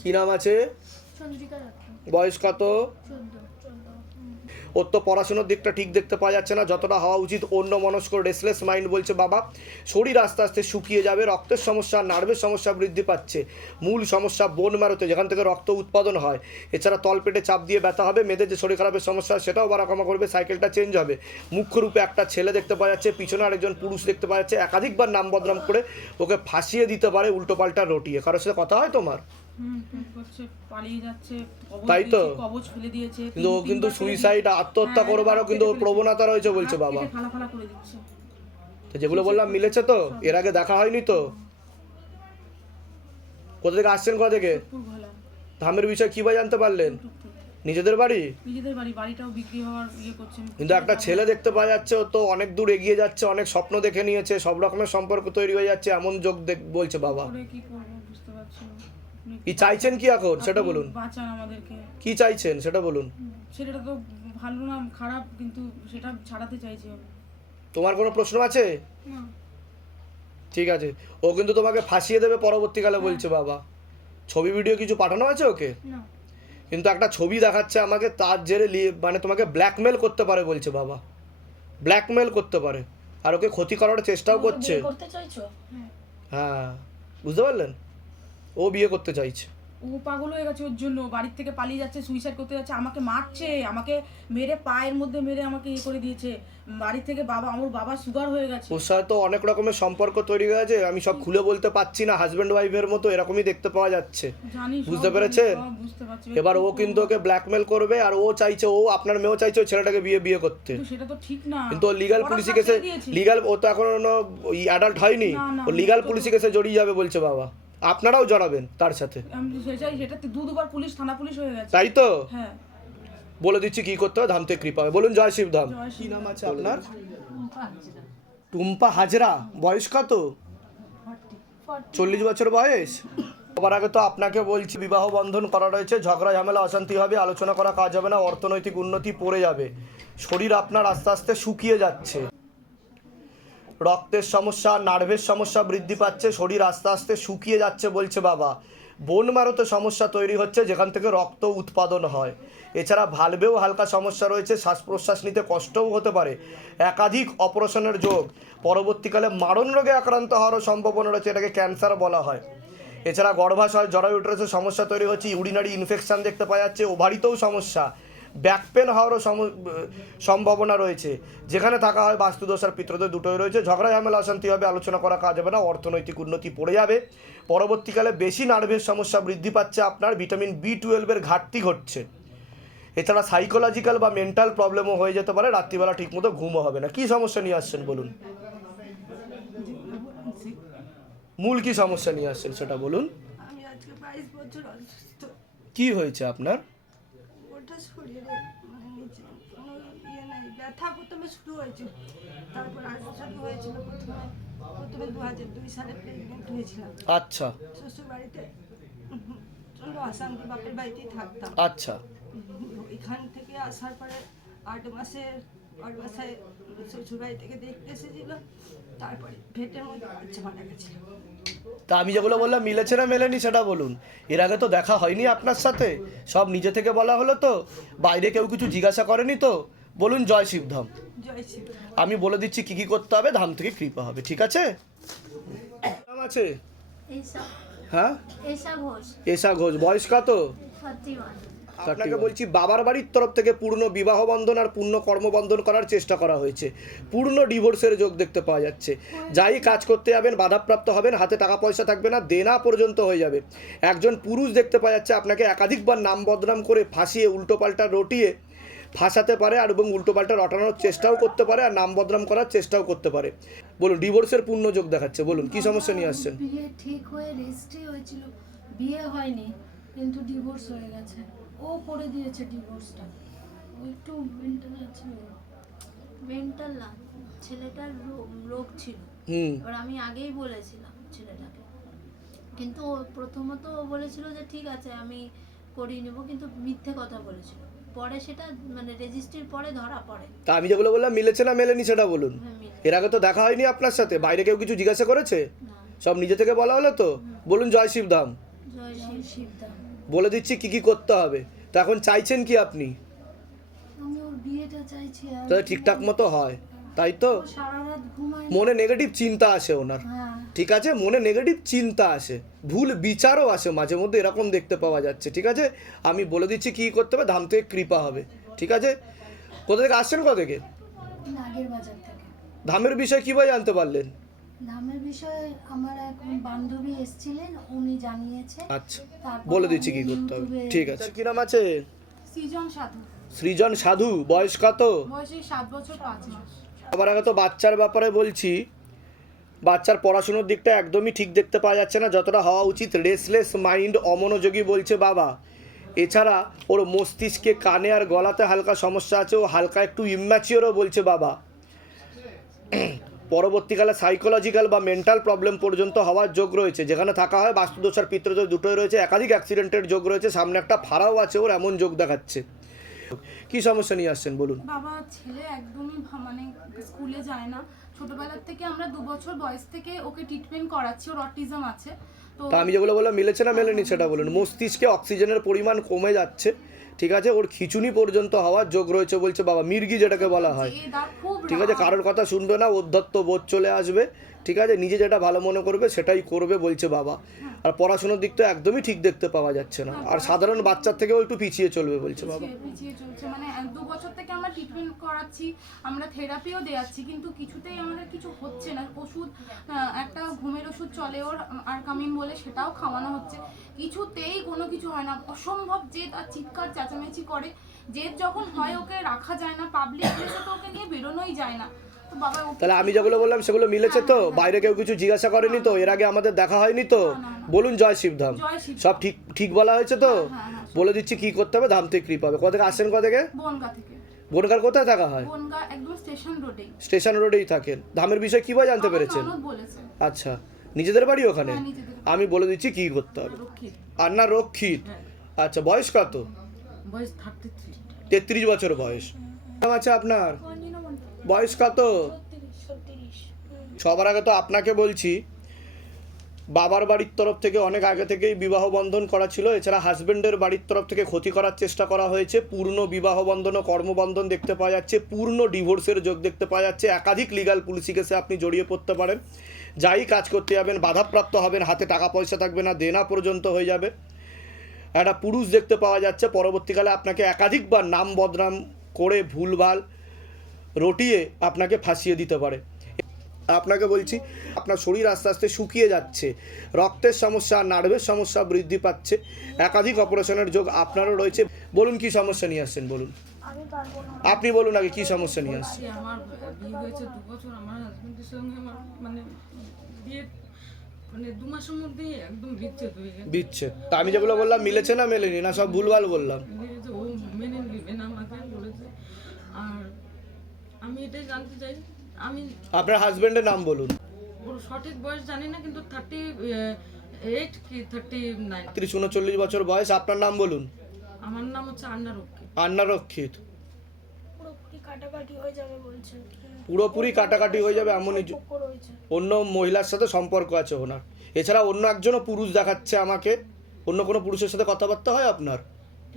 কি নাম আছে? চন্দ্রিকা দত্ত। বয়স কত? 14। ওর তো পড়াশোনার দিকটা ঠিক দেখতে পাওয়া যাচ্ছে না, যতটা হওয়া উচিত। অন্য মনস্ক রেসলেস মাইন্ড বলছে বাবা। শরীর আস্তে আস্তে শুকিয়ে যাবে, রক্তের সমস্যা, নার্ভের সমস্যা বৃদ্ধি পাচ্ছে। মূল সমস্যা বোন ম্যারোতে, যেখান থেকে রক্ত উৎপাদন হয়। এছাড়া তলপেটে চাপ দিয়ে ব্যথা হবে, মেয়েদের যে শরীর খারাপের সমস্যা সেটাও বাড়াকমা করবে, সাইকেলটা চেঞ্জ হবে। মুখ্য রূপে একটা ছেলে দেখতে পাওয়া যাচ্ছে, পিছনে আরেকজন পুরুষ দেখতে পাওয়া যাচ্ছে। একাধিকবার নাম বদনাম করে ওকে ফাঁসিয়ে দিতে পারে উল্টোপাল্টা রটিয়ে। কারোর সাথে কথা হয় তোমার? পালিয়ে যাচ্ছে, তাই তো? কবজ ফেলে দিয়েছে, কিন্তু ও কিন্তু সুইসাইড, আত্মহত্যা করবারও কিন্তু ওর প্রবণতা রয়েছে বলছে বাবা। ফালা করে দিচ্ছে। তো যেগুলো বললাম মিলেছে তো? এর আগে দেখা হয়নি তো? কোথা থেকে আসছেন, কোথা থেকে? ধামের বিষয় কি বা জানতে পারলেন? নিজেদের বাড়ি? নিজেদের বাড়ি, বাড়িটাও বিক্রি হওয়ার করছেন। কিন্তু একটা ছেলে দেখতে পাওয়া যাচ্ছে, ও তো অনেক দূর এগিয়ে যাচ্ছে, অনেক স্বপ্ন দেখে নিয়েছে, সব রকমের সম্পর্ক তৈরি হয়ে যাচ্ছে, এমন যোগ বলছে বাবা। কি করব বুঝতে পারছি না। কি চাইছেন কি এখন সেটা বলুন। বাঁচান আমাদেরকে। কি চাইছেন সেটা বলুন। সেটা তো ভালো না, খারাপ, কিন্তু সেটা ছাড়াতে চাইছি আমি। তোমার কোনো প্রশ্ন আছে? না। ঠিক আছে, ও কিন্তু তোমাকে ফাঁসিয়ে দেবে পরবর্তীকালে বলছে বাবা। ছবি ভিডিও কিছু পাঠানো আছে ওকে? না। কিন্তু একটা ছবি দেখাচ্ছে আমাকে, তার জেরে মানে তোমাকে ব্ল্যাকমেল করতে পারে বলছে বাবা। ব্ল্যাকমেল করতে পারে, আর ওকে ক্ষতি করার চেষ্টাও করছে। করতে চাইছো? হ্যাঁ, বুঝতে পারলেন? ও বিয়ে করতে চাইছে। ও পাগল হয়ে গেছে ওর জন্য, বাড়ির থেকে পালিয়ে যাচ্ছে, সুইসাইড করতে যাচ্ছে, আমাকে মারছে, আমাকে মেরে পায়ের মধ্যে মেরে আমাকে করে দিয়েছে বাড়ি থেকে। আমার বাবা সুগার হয়ে গেছে। ওর সাথে তো অনেক রকমের সম্পর্ক তৈরি হয়ে গেছে, আমি সব খুলে বলতে পারছি না। হাজব্যান্ড ওয়াইফের মতো এরকমই দেখতে পাওয়া যাচ্ছে, বুঝতে পেরেছেন? এবার ও কিন্তু ওকে ব্ল্যাকমেল করবে, আর ও চাইছে, ও আপনার মেয়েও চাইছে ওই ছেলেটাকে বিয়ে করতে। সেটা তো ঠিক না। কিন্তু ও লিগাল পুলিশি কেসে, ও তো এখনো অ্যাডাল্ট হয়নি, ও লিগাল পুলিশি কেসে জড়িয়ে যাবে বলছে বাবা। আপনারাও জড়াবেন তার সাথে। সেটাতে দুবার পুলিশ, থানা পুলিশ হয়ে গেছে। তাই তো? হ্যাঁ। বলে দিচ্ছি কি করতে হবে, ধাম থেকে কৃপা হবে। বলুন জয় শিবধাম। কি নাম আছে আপনার? টুম্পা হাজরা। বয়স কত? 40 বছর বয়স। সবার আগে তো আপনাকে বলছি, বিবাহ বন্ধন করা রয়েছে, ঝগড়া ঝামেলা অশান্তি হবে, আলোচনা করা কাজ হবে না, অর্থনৈতিক উন্নতি পড়ে যাবে। শরীর আপনার আস্তে আস্তে শুকিয়ে যাচ্ছে, রক্তের সমস্যা, নার্ভের সমস্যা বৃদ্ধি পাচ্ছে, শরীর আস্তে আস্তে শুকিয়ে যাচ্ছে বলছে বাবা। বোন ম্যারোতে সমস্যা তৈরি হচ্ছে, যেখান থেকে রক্ত উৎপাদন হয়। এছাড়া ভালভেও হালকা সমস্যা রয়েছে, শ্বাস প্রশ্বাস নিতে কষ্টও হতে পারে। একাধিক অপারেশনের যোগ, পরবর্তীকালে মারণ রোগে আক্রান্ত হওয়ারও সম্ভাবনা রয়েছে, এটাকে ক্যান্সার বলা হয়। এছাড়া গর্ভাশয়, জরায়ু ইউটেরাসের সমস্যা তৈরি হচ্ছে, ইউরিনারি ইনফেকশান দেখতে পাওয়া যাচ্ছে, ওভারিতেও সমস্যা, ব্যাক পেন হওয়ারও সম্ভাবনা রয়েছে। যেখানে থাকা হয় বাস্তুদোষ আর পিতৃদোষ দুটোই রয়েছে। ঝগড়া ঝামেলা অশান্তি হবে, আলোচনা করা কাজ হবে না, অর্থনৈতিক উন্নতি পড়ে যাবে। পরবর্তীকালে বেশি নার্ভের সমস্যা বৃদ্ধি পাচ্ছে, আপনার ভিটামিন B12 ঘাটতি ঘটছে। এছাড়া সাইকোলজিক্যাল বা মেন্টাল প্রবলেমও হয়ে যেতে পারে, রাত্রিবেলা ঠিকমতো ঘুমও হবে না। কি সমস্যা নিয়ে আসছেন বলুন, মূল কি সমস্যা নিয়ে আসছেন সেটা বলুন। আমি আজকে 22 বছর অসুস্থ। কি হয়েছে আপনার? ওটা শরীরে মানে নিচে কোনো নাই, ব্যথা প্রথমে শুরু হয়েছিল, তারপর শুরু হয়েছিল প্রথমে 2002 সালে প্রেগনেন্ট হয়েছিলাম। আচ্ছা। শ্বশুর বাড়িতে অশান্তি, বাপের বাড়িতেই থাকতাম। আচ্ছা। এখান থেকে আসার পরে 8 মাসের বাসায় শ্বশুর বাড়ি থেকে দেখতে এসেছিল, তারপরে পেটের মধ্যে বাচ্চা মারা গেছিল। তা আমি যেগুলো বললাম মিলেছে না মেলেনি সেটা বলুন। এর আগে তো দেখা হয়নি আপনার সাথে, সব নিজে থেকে বলা হলো তো? বাইরে কেউ কিছু জিজ্ঞাসা করেনি তো? বলুন জয় শিবধাম। জয় শিব। আমি বলে দিচ্ছি কি কি করতে হবে, ধাম থেকে কৃপা হবে, ঠিক আছে? নাম আছে? হ্যাঁ, এশা ঘোষ। বয়স কত? 31। আপনাকে বলছি, বাবার বাড়ির তরফ থেকে পূর্ণ বিবাহ বন্ধন আর পূর্ণ কর্মবন্ধন করার চেষ্টা করা হয়েছে, পূর্ণ ডিভোর্সের যোগ দেখতে পাওয়া যাচ্ছে। যাই কাজ করতে যাবেন বাধাপ্রাপ্ত হবেন, হাতে টাকা পয়সা থাকবে না, দেনা পর্যন্ত হয়ে যাবে। একজন পুরুষ দেখতে পাওয়া যাচ্ছে আপনাকে একাধিকবার নাম বদনাম করে ফাঁসিয়ে উল্টোপাল্টা রটিয়ে ফাঁসাতে পারে, আর এবং উল্টোপাল্টা রটানোর চেষ্টাও করতে পারে, আর নাম বদনাম করার চেষ্টাও করতে পারে। বলুন, ডিভোর্সের পূর্ণ যোগ দেখাচ্ছে, বলুন কি সমস্যা নিয়ে আসছেন? বিয়ে ঠিক হয়ে রেজিস্ট্রি হয়েছিল, বিয়ে হয়নি কিন্তু ডিভোর্স হয়ে গেছে। ও করে দিয়েছে ডিভোর্সটা। ও একটু মেন্টাল আছে, মেন্টাল না, ছেলেটার রোগ ছিল। এবার আমি আগেই বলেছিলাম ছেলেটাকে, কিন্তু ও প্রথমত ও বলেছিল যে ঠিক আছে আমি করিয়ে নেবো, কিন্তু মিথ্যে কথা বলেছিল। পরে সেটা মানে রেজিস্ট্রির পরে ধরা পড়ে। তা আমি যেগুলো বললাম মিলেছে না মেলেনি সেটা বলুন। এর আগে তো দেখা হয়নি আপনার সাথে, বাইরে কেউ কিছু জিজ্ঞাসা করেছে? সব নিজে থেকে বলা হলো তো? বলুন জয় শিবধাম। জয় শিবদা। বলে দিচ্ছি কি কি করতে হবে। তো এখন চাইছেন কি আপনি? আমি ওর বিয়েটা চাইছি আর তাহলে ঠিকঠাক মতো হয়, তাই তো? ও সারা রাত ঘুমায় না। মনে নেগেটিভ চিন্তা আসে ওনার, হ্যাঁ ঠিক আছে? মনে নেগেটিভ চিন্তা আসে, ভুল বিচারও আসে মাঝে মধ্যে, এরকম দেখতে পাওয়া যাচ্ছে, ঠিক আছে? আমি বলে দিচ্ছি কী করতে হবে, ধাম থেকে কৃপা হবে, ঠিক আছে? কোথা থেকে আসছেন, কোথা থেকে? নাগের বাজার থেকে। ধামের বিষয়ে কীভাবে জানতে পারলেন? ধামের বিষয়ে আমার এক বান্ধবী এসেছিলেন, উনি জানিয়েছে। আচ্ছা, তারপর বলে দিচ্ছি আমি কী করতে হবে, ইউটিউবে ঠিক আছে। কী নাম আছে? সৃজন সাধু, সৃজন সাধু। বয়স কত? বয়সে 7 বছর 5 মাস। আবার আগে তো বাচ্চার ব্যাপারে বলছি, বাচ্চার পড়াশুনোর দিকটা একদমই ঠিক দেখতে পাওয়া যাচ্ছে না যতটা হওয়া উচিত। রেসলেস মাইন্ড, অমনোযোগী বলছে বাবা। এছাড়া ওর মস্তিষ্কে, কানে আর গলাতে হালকা সমস্যা আছে, ও হালকা একটু ইম্যাচিওরও বলছে বাবা। পরবর্তীকালে সাইকোলজিক্যাল বা মেন্টাল প্রবলেম পর্যন্ত হওয়ার যোগ রয়েছে। যেখানে থাকা হয় বাস্তুদোষ আর পিতৃদোষ দুটোই রয়েছে, একাধিক অ্যাক্সিডেন্টের যোগ রয়েছে, সামনে একটা ফাড়াও আছে ওর, এমন যোগ দেখাচ্ছে। কি সমস্যা নিয়ে আসছেন বলুন? বাবা, ছেলে একদমই মানে স্কুলে যায় না। ছোটবেলার থেকে আমরা 2 বছর বয়স থেকে ওকে ট্রিটমেন্ট করাচ্ছি, ওর অটিজম আছে। তো তা আমি যেগুলো বললাম মিলেছে না মেলেনি সেটা বলুন। মস্তিষ্কে অক্সিজেনের পরিমাণ কমে যাচ্ছে, ঠিক আছে? ওর খিচুনি পর্যন্ত হওয়ার যোগ রয়েছে বলছে বাবা, মির্গি যেটাকে বলা হয়, খুব ঠিক আছে? কারোর কথা শুনবে না, অধ্যত্ত বোধ চলে আসবে, ঠিক আছে? নিজে যেটা ভালো মনে করবে সেটাই করবে বলছে বাবা। আর পড়াশোনার দিক তো একদমই ঠিক দেখতে পাওয়া যাচ্ছে না, আর সাধারণ বাচ্চার থেকেও একটু পিছিয়ে চলবে বলছে বাবা। পিছিয়ে চলছে, মানে 2 বছর থেকে আমরা ট্রিটমেন্ট করাচ্ছি, আমরা থেরাপিও দেওয়াচ্ছি, কিন্তু কিছুতেই আমাদের কিছু হচ্ছে না। ওষুধ, একটা ঘুমের ওষুধ চলে ওর, আর কামিন বলে, সেটাও খাওয়ানো হচ্ছে, কিছুতেই কোনো কিছু হয় না। অসম্ভব জেদ আর চিৎকার চেঁচামেচি করে। জেদ যখন হয় ওকে রাখা যায় না, পাবলিক প্লেসে তো ওকে নিয়ে বেরোনোই যায় না। তো বাবা তাহলে আমি যেগুলো বললাম সেগুলো মিলেছে তো? বাইরে কেউ কিছু জিজ্ঞাসা করেনি তো? এর আগে আমাদের দেখা হয়নি তো? বলুন জয় শিবধাম। জয় শিব। সব ঠিক ঠিক বলা হয়েছে তো? হ্যাঁ। বলে দিচ্ছি কি করতে হবে, ধাম থেকে কৃপা হবে। কোথা থেকে আসছেন, কোথা থেকে? বনগা থেকে। বনগার কোথায় থাকা হয়? বনগা একদম স্টেশন রোডেই। স্টেশন রোডেই থাকেন। ধামের বিষয়ে কীভাবে জানতে পেরেছেন? ননদ বলেছে। আচ্ছা, নিজেদের বাড়ি ওখানে? হ্যাঁ, নিজেদের। আমি বলে দিচ্ছি কি করতে হবে। রক্ষিত। আর না রক্ষিত। আচ্ছা, বয়স কত? বয়স 33। 33 বছর বয়স। নাম আছে আপনার? বয়স কত? 36। সবার আগে তো আপনাকে বলছি, বাবার বাড়ির তরফ থেকে অনেক আগে থেকেই বিবাহ বন্ধন করা ছিল। এছাড়া হাজবেন্ডের বাড়ির তরফ থেকে ক্ষতি করার চেষ্টা করা হয়েছে। পূর্ণ বিবাহ বন্ধন ও কর্মবন্ধন দেখতে পাওয়া যাচ্ছে, পূর্ণ ডিভোর্সের যোগ দেখতে পাওয়া যাচ্ছে। একাধিক লিগাল পুলিশি কেসে আপনি জড়িয়ে পড়তে পারেন। যাই কাজ করতে যাবেন বাধাপ্রাপ্ত হবেন, হাতে টাকা পয়সা থাকবে না, দেনা পর্যন্ত হয়ে যাবে। একটা পুরুষ দেখতে পাওয়া যাচ্ছে, পরবর্তীকালে আপনাকে একাধিকবার নাম বদনাম করে ভুলভাল রটিয়ে আপনাকে ফাঁসিয়ে দিতে পারে। আপনাকে বলছি, আপনার শরীর আস্তে আস্তে শুকিয়ে যাচ্ছে, রক্তের সমস্যা, নার্ভের সমস্যা বৃদ্ধি পাচ্ছে, একাধিক অপারেশনের যোগ আপনারও রয়েছে। বলুন কি সমস্যা নিয়ে আসছেন বলুন? আপনি বলুন আগে কি সমস্যা নিয়ে আসছেন। আমার বিয়ে হয়েছে 2 বছর, আমার হাজবেন্ডের সঙ্গে আমার মানে বিয়ে মানে 2 মাসের মধ্যেই একদম বিচ্ছেদ হয়ে গেছে। বিচ্ছেদ? তা আমি যেগুলো বললাম মিলেছে না মেলেনি, না সব ভুলভাল বললাম? মেরেছে, ও মেনে নেবে না আমাকে বলেছে। আর আমি এটাই জানতে চাই, আমি আপনার হাজবেন্ডের নাম বলুন। ওর সঠিক বয়স জানি না, কিন্তু 38 কি 39। 39 বছর বয়স। আপনার নাম বলুন। আমার নাম হচ্ছে আন্না রক্ষী। আন্না রক্ষিত। পুরোপুরি কাটাকাটি হয়ে যাবে বলছে। পুরোপুরি কাটাকাটি হয়ে যাবে এমনই অন্য মহিলার সাথে সম্পর্ক আছে ওনার। এছাড়া অন্য একজনও পুরুষ দেখাচ্ছে আমাকে। অন্য কোনো পুরুষের সাথে কথাবার্তা হয় আপনার?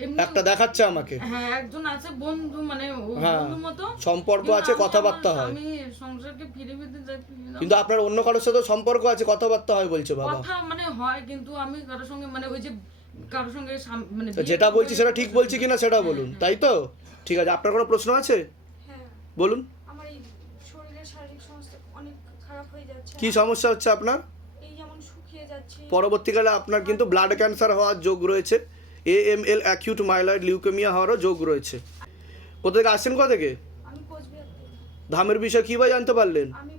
এমনি একটা দেখাচ্ছে আমাকে। হ্যাঁ, একজন আছে বন্ধু, মানে হ্যাঁ, বন্ধু মতো সম্পর্ক কিন্তু আছে, আমি কথাবার্তা আমার হয়। আমি সংসারকে ফিরে পেতে চাই, কিন্তু আপনার অন্য কারোর সাথে সম্পর্ক আছে, কথাবার্তা হয় বলছে বাবা। কথা মানে হয়, কিন্তু আমি কারোর সঙ্গে মানে ওই যে কারোর সঙ্গে মানে তো যেটা বলছি সেটা ঠিক বলছি কিনা সেটা বলুন, তাই তো? ঠিক আছে, আপনার কোনো প্রশ্ন আছে হ্যাঁ, বলুন। আমার এই শরীরের শারীরিক সমস্যা অনেক খারাপ হয়ে যাচ্ছে। কি সমস্যা হচ্ছে আপনার? এই যেমন শুকিয়ে যাচ্ছে। পরবর্তীকালে আপনার কিন্তু ব্লাড ক্যান্সার হওয়ার যোগ রয়েছে, AML অ্যাকিউট মাইলয়েড লিউকেমিয়া হওয়ারও যোগ রয়েছে। কোথা থেকে আসছেন, কোথা থেকে? আমি কোচবিহার থেকে। ধামের বিষয়ে কীভাবে জানতে পারলেন? আমি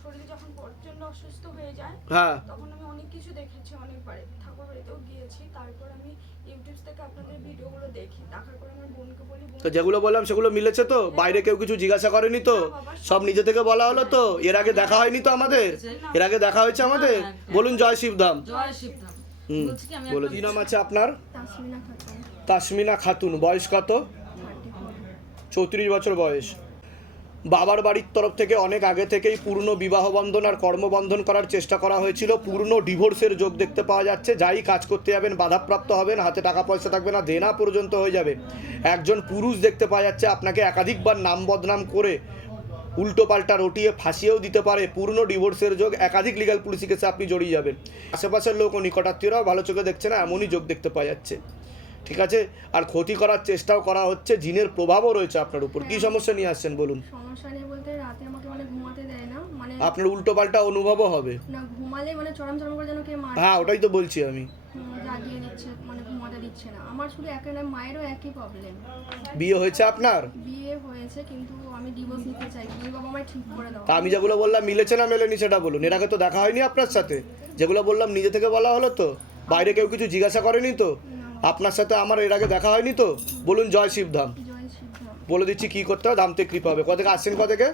শরীর যখন প্রচন্ড অসুস্থ হয়ে যায় হ্যাঁ, তখন আমি অনেক কিছু দেখেছি, অনেকবার ঠাকুর বাড়িতেও গিয়েছি। তারপর আমি ইউটিউব থেকে আপনাদের ভিডিওগুলো দেখি, দেখার পর আমার বোনকে বলি, বোন তো যেগুলো বললাম সেগুলো মিলেছে তো? বাইরে কেউ কিছু জিজ্ঞাসা করেনি তো? সব নিজে থেকে বলা হলো তো? এর আগে দেখা হয়নি তো আমাদের? এর আগে দেখা হয়েছে আমাদের? বলুন জয় শিবধাম। জয় শিবধাম। হুম, বলছি কি আমি বলে কি নাম আছে আপনার? তাসমিনা খাতুন। তাসমিনা খাতুন। বয়স কত? 34 বছর বয়স। বাবার বাড়ির তরফ থেকে অনেক আগে থেকেই পূর্ণ বিবাহ বন্ধন আর কর্মবন্ধন করার চেষ্টা করা হয়েছিল, পূর্ণ ডিভোর্সের যোগ দেখতে পাওয়া যাচ্ছে। যাই কাজ করতে যাবেন বাধাপ্রাপ্ত হবেন, হাতে টাকা পয়সা থাকবে না, দেনা পর্যন্ত হয়ে যাবে। একজন পুরুষ দেখতে পাওয়া যাচ্ছে আপনাকে একাধিকবার নাম বদনাম করে উল্টো পাল্টা রটিয়ে ফাঁসিয়েও দিতে পারে। পূর্ণ ডিভোর্সের যোগ, একাধিক লিগ্যাল পুলিশি কেসে আপনি জড়িয়ে যাবেন। আশেপাশের লোক ও নিকটাত্মীয়রাও ভালো চোখে দেখছে না, এমনই যোগ দেখতে পাওয়া যাচ্ছে। ঠিক আছে, আর ক্ষতি করার চেষ্টাও করা হচ্ছে, জিনের প্রভাবও রয়েছে আপনার উপর। কি সমস্যা নিয়ে আসছেন বলুন? সমস্যা নেই বলতে রাতে আমাকে মানে ঘুমাতে দেয় না, মানে আপনার উল্টো পাল্টা অনুভবও হবে। না ঘুমালে মানে চরম চরম করে যেন কে মার হ্যাঁ, ওটাই তো বলছি আমি। জাগিয়ে নিচ্ছে, মানে ঘুমাতে দিচ্ছে না। আমার শুধু একা নয়, মায়েরও একই প্রবলেম। বিয়ে হয়েছে আপনার? বিয়ে হয়েছে কিন্তু আমি ডিভোর্স নিতে চাই, তুমি বাবা আমায় ঠিক করে দাও। তা আমি যেগুলো বললাম মিলেছে না মেলেনি সেটা বলুন। এর আগে তো দেখা হয়নি আপনার সাথে? যেগুলো বললাম নিজে থেকে বলা হলো তো? বাইরে কেউ কিছু জিজ্ঞাসা করেনি তো? আপনার সাথে আমার এর আগে দেখা হয়নি তো? বলুন জয় শিবধাম। জয় সিদ্ধাম। বলে দিচ্ছি কি করতে হবে, ধাম থেকে কৃপা হবে। কোথা থেকে আসছেন? কোথা থেকে?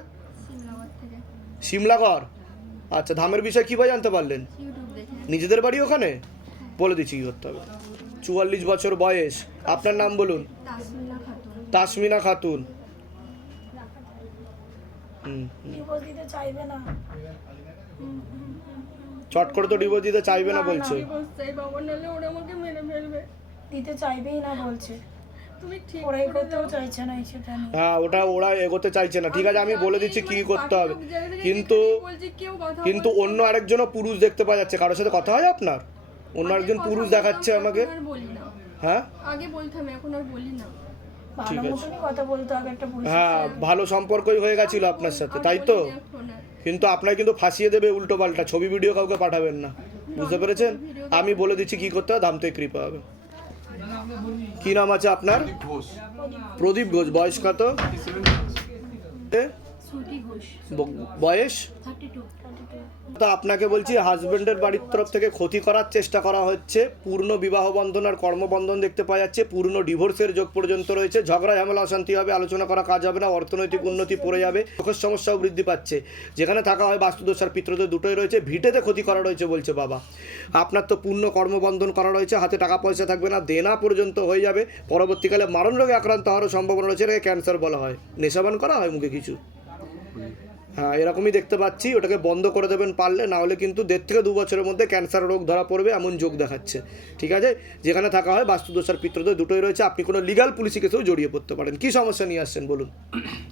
শিমলাগড় থেকে। সিমলাগড়। আচ্ছা, ধামের বিষয়ে কীভাবে জানতে পারলেন? ইউটিউব দেখে। নিজেদের বাড়ি ওখানে? বলে দিচ্ছি কী করতে হবে। 44 বছর বয়স। আপনার নাম বলুন। তাসমিনা খাতুন। তাসমিনা খাতুন। ডিভোর্স দিতে চাইবে না। চট করে তো ডিভোর্স দিতে চাইবে না বলছে। ডিভোর্স চাই বাবা, নাহলে ওরা আমাকে মেরে ফেলবে। দিতে চাইবেই না বলছে। তুমি ঠিক ওরাই করতেও চাইছে না সেটা নিয়ে। হ্যাঁ, ওরা এগোতে চাইছে না। ঠিক আছে, আমি বলে দিচ্ছি কি করতে হবে। কিন্তু অন্য আরেকজনও পুরুষ দেখতে পাওয়া যাচ্ছে। কারোর সাথে কথা হয় আপনার? অন্য আরেকজন পুরুষ দেখাচ্ছে আমাকে। হ্যাঁ, আগে বলতাম, এখন আর বলি না। ভালো মতনই কথা বলতে হবে একটা পুরুষ। হ্যাঁ, ভালো সম্পর্কই হয়ে গেছিল আপনার সাথে, তাই তো? কিন্তু আপনার কিন্তু ফাঁসিয়ে দেবে উল্টো পাল্টা। ছবি ভিডিও কাউকে পাঠাবেন না, বুঝতে পেরেছেন? আমি বলে দিচ্ছি কি করতে হবে, ধাম থেকে কৃপা হবে। কি নাম আছে আপনার? প্রদীপ ঘোষ। বয়স কত? শ্রুতি ঘোষ, বয়স 32। তো আপনাকে বলছি হাজবেন্ডের বাড়ির তরফ থেকে ক্ষতি করার চেষ্টা করা হচ্ছে। পূর্ণ বিবাহ বন্ধন আর কর্মবন্ধন দেখতে পাওয়া যাচ্ছে, পূর্ণ ডিভোর্সের যোগ পর্যন্ত রয়েছে। ঝগড়া ঝামেলা অশান্তি হবে, আলোচনা করা কাজ হবে না, অর্থনৈতিক উন্নতি পড়ে যাবে, চোখের সমস্যাও বৃদ্ধি পাচ্ছে। যেখানে থাকা হয় বাস্তুদোষ আর পিতৃদোষ দুটোই রয়েছে, ভিটেতে ক্ষতি করা রয়েছে বলছে বাবা। আপনার তো পূর্ণ কর্মবন্ধন করা রয়েছে, হাতে টাকা পয়সা থাকবে না, দেনা পর্যন্ত হয়ে যাবে। পরবর্তীকালে মারণ রোগে আক্রান্ত হওয়ারও সম্ভাবনা রয়েছে, এটাকে ক্যান্সার বলা হয়। নেশাবান করা হয় মুখে কিছু। হ্যাঁ, এরকমই দেখতে পাচ্ছি। ওটাকে বন্ধ করে দেবেন পারলে, না হলে কিন্তু 1.5 থেকে 2 বছরের মধ্যে ক্যান্সার রোগ ধরা পড়বে, এমন যোগ দেখাচ্ছে। ঠিক আছে, যেখানে থাকা হয় বাস্তুদোষ আর পিতৃদোষ দুটোই রয়েছে। আপনি কোনো লিগাল পুলিশি কেসেও জড়িয়ে পড়তে পারেন। কি সমস্যা নিয়ে আসছেন বলুন?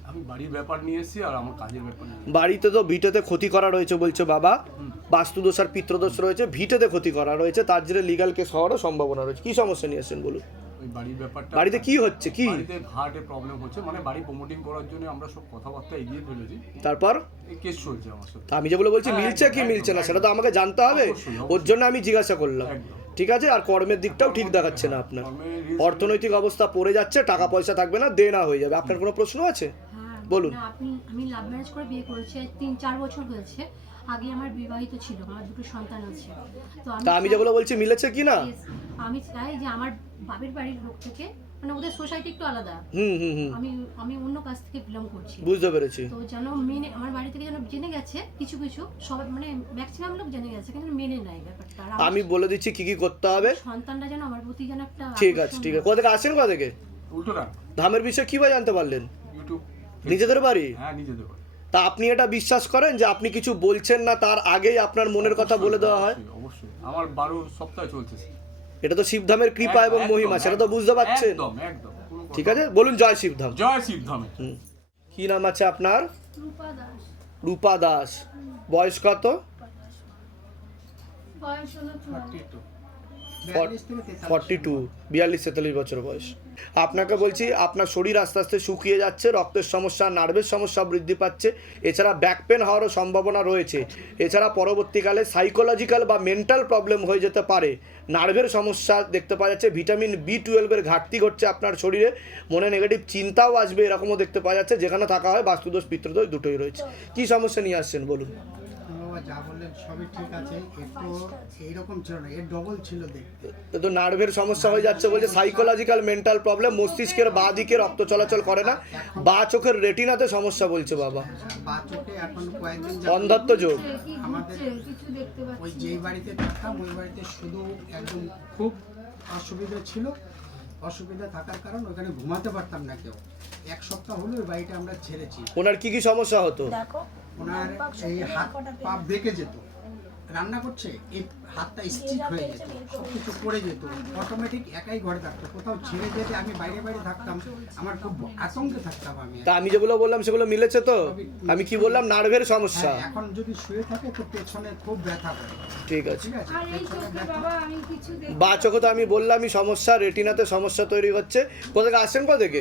আমি বাড়ির ব্যাপার নিয়ে এসেছি আর আমার কাজের ব্যাপার নিয়ে। বাড়িতে তো ভিটেতে ক্ষতি করা রয়েছে বলছে বাবা, বাস্তুদোষ আর পিতৃদোষ রয়েছে, ভিটেতে ক্ষতি করা রয়েছে, তার জন্য লিগাল কেস হওয়ারও সম্ভাবনা রয়েছে। কি সমস্যা নিয়ে আসছেন বলুন? ওই বাড়ির ব্যাপারটা, বাড়িতে কি হচ্ছে? কি বাড়িতে হার্টে প্রবলেম হচ্ছে, মানে বাড়ি প্রমোটিং করার জন্য আমরা সব কথাবার্তা এগিয়ে ফেলেছি। তারপর এই কেস চলছে আমার সাথে। তা আমি যেগুলো বলছি মিলছে কি মিলছে না সেটা তো আমাকে জানতে হবে, ওর জন্য আমি জিজ্ঞাসা করলাম। ঠিক আছে, আর কর্মের দিকটাও ঠিক দেখাচ্ছে না আপনার। অর্থনৈতিক অবস্থা পড়ে যাচ্ছে, টাকা পয়সা থাকবে না, দেনা হয়ে যাবে। আপনার কোনো প্রশ্ন আছে? হ্যাঁ, বলুন। আমি লাভ ম্যারেজ করে বিয়ে করেছি, 3-4 বছর হয়েছে। আগে আমার বিবাহিত ছিল, আমার 2টো সন্তান আছে। তা আমি যেগুলো বলছি মিলেছে কি না? আমি চাই যে আমার বাপের বাড়ির লোক থেকে, মানে ওদের সোসাইটি একটু আলাদা, আমি অন্য কাজ থেকে বিলং করছি, বুঝতে পেরেছি। তো যেন মেনে, আমার বাড়ি থেকে যেন জেনে গেছে কিছু কিছু, সব মানে ম্যাক্সিমাম লোক জেনে গেছে, কিন্তু মেনে নেয় ব্যাপারটা। আর আমি বলে দিচ্ছি কি কি করতে হবে। সন্তানরা যেন আমার প্রতি যেন একটা ঠিক আছে, ঠিক আছে। কোথা থেকে আসেন? কোথা থেকে? উল্টোটা ধামের বিষয়ে কিভাবে জানতে পারলেন? ইউটিউব। নিজেদের বাড়ি? হ্যাঁ, নিজেদের বাড়ি। তা আপনি এটা বিশ্বাস করেন যে আপনি কিছু বলছেন না, তার আগেই আপনার মনের কথা বলে দেওয়া হয়? অবশ্যই। আমার 12 সপ্তাহ চলছে। এটা তো শিবধামের কৃপা এবং মহিমা, সেটা তো বুঝতে পারছেন। একদম একদম। ঠিক আছে, বলুন জয় শিবধাম। জয় শিবধামে। কি নাম আছে আপনার? রূপা দাস। রূপা দাস। বয়স কত? বয়স হলো 42, 42-43 বছর বয়স। আপনাকে বলছি আপনার শরীর আস্তে আস্তে শুকিয়ে যাচ্ছে, রক্তের সমস্যা, নার্ভের সমস্যা বৃদ্ধি পাচ্ছে, এছাড়া ব্যাক পেন হওয়ারও সম্ভাবনা রয়েছে। এছাড়া পরবর্তীকালে সাইকোলজিক্যাল বা মেন্টাল প্রবলেম হয়ে যেতে পারে। নার্ভের সমস্যা দেখতে পাওয়া যাচ্ছে, ভিটামিন B12 ঘাটতি ঘটছে আপনার শরীরে, মনে নেগেটিভ চিন্তাও আসবে, এরকমও দেখতে পাওয়া যাচ্ছে। যেখানে থাকা হয় বাস্তুদোষ পিতৃদোষ দুটোই রয়েছে। কি সমস্যা নিয়ে আসছেন বলুন? যা বললেন সবই ঠিক আছে, একটু এইরকম ছিল না, এর ডবল ছিল দেখতে। তো নার্ভের সমস্যা হয়ে যাচ্ছে বলছে, সাইকোলজিক্যাল মেন্টাল প্রবলেম, মস্তিষ্কের বাঁ দিকে রক্ত চলাচল করে না, বাঁ চোখের রেটিনাতে সমস্যা বলছে বাবা। বা চোখে এখন কয়েকদিন অন্ধত্ব যোগ। আমাদের ওই যেই বাড়িতে থাকতাম ওই বাড়িতে শুধু একদম খুব অসুবিধা ছিল, অসুবিধা থাকার কারণ ওখানে ঘুমাতে পারতাম না কেউ। 1 সপ্তাহ হলো ওই বাড়িটা আমরা ছেড়েছি। ওনার কি কি সমস্যা হতো? দেখো ওনার এই হাত পা বেঁকে যেত, রান্না করছে এই হাতটা স্টিক হয়ে যেত, সব কিছু পড়ে যেত, অটোমেটিক একাই ঘরে থাকতো। কোথাও ছেড়ে যেতে আমি বাইরে বাইরে থাকতাম, আমার খুব আতঙ্কে থাকতাম আমি। তা আমি যেগুলো বললাম সেগুলো মিলেছে তো? আমি কি বললাম? নার্ভের সমস্যা। হ্যাঁ, এখন যদি শুয়ে থাকে তো পেছনে খুব ব্যথা করে। ঠিক আছে। ঠিক আছে, আর এই চোখে বাবা আমি কিছু দেখি বা চোখে তো আমি বললামই সমস্যা, রেটিনাতে সমস্যা তৈরি হচ্ছে। কোথেকে আসছেন কোথেকে?